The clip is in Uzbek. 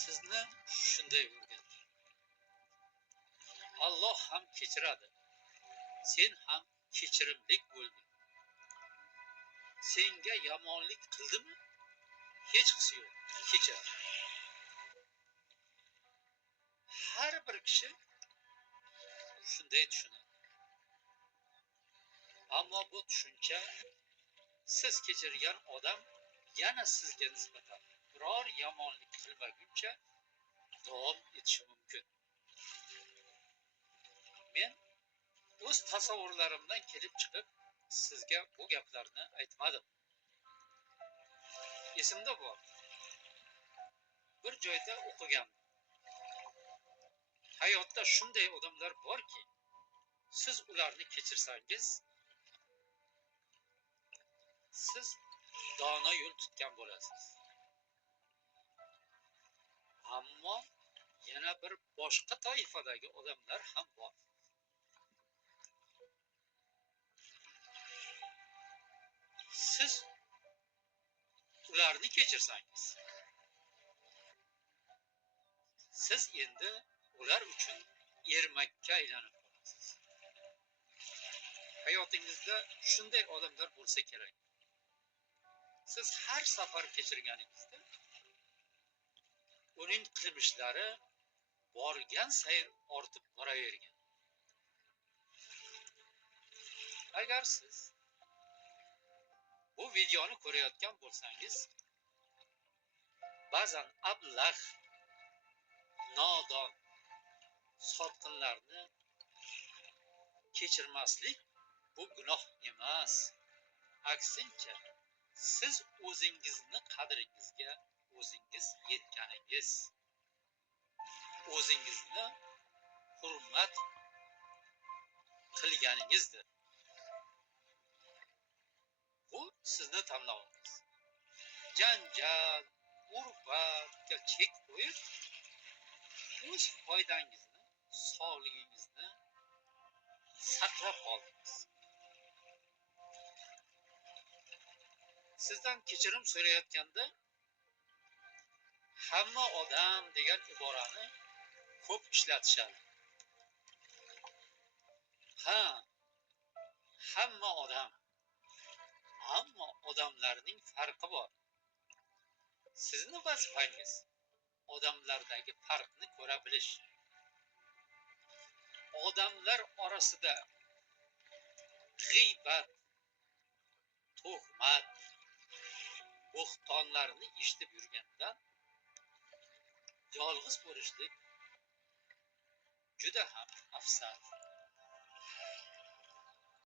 sizni shunday o'rgatdi. Alloh ham kechiradi. Sen ham kechirimlik bo'lding. Senga yomonlik qildimi? Hech qisi yo'q. Kechir. Har bir kishi shunday tushunadi. Ammo bu tushuncha siz kechirgan odam yana sizga nisbatan biror yomonlik qilmaguncha davom etishi mumkin. Men o'z tasavvurlarimdan kelib chiqib sizga bu gaplarni aytmadim. Esimda bor. Bir joyda o'qigandim. Hayotda shunday odamlar borki, siz ularni kechirsangiz, siz dono yo'l tutgan bo'lasiz. Ammo yana bir boshqa toifadagi odamlar ham bor. Siz ularni kechirsangiz, siz endi ular uchun ermakka aylanib qolasiz. Hayotingizda shunday odamlar bo'lsa kerak. Siz har safar kechirganingizda uning qilmishlari borgan sayin ortib boravergan. Agar siz bu videoni ko'rayotgan bo'lsangiz, ba'zan ablah, nodon, sotqinlarni kechirmaslik bu gunoh emas. Aksincha, siz o'zingizni qadringizga o'zingiz yetganingiz, o'zingizni hurmat qilganingizdir. Bu sizni tanlovingiz. Janjal, urfatga chek qo'yib, o'z foydangizni, sog'lig'ingizni saqlab qoldingiz. Sizdan kechirim so'rayotganda hamma odam degan iborani ko'p ishlatishadi. Ha, hamma odam. Ammo odamlarning farqi bor. Sizni vazifangiz odamlardagi farqni ko'ra bilish. Odamlar orasida g'iybat, tuhmat, bo'xtonlarni eshitib yurgandan yolg'iz bo'lishlik juda ham afzal.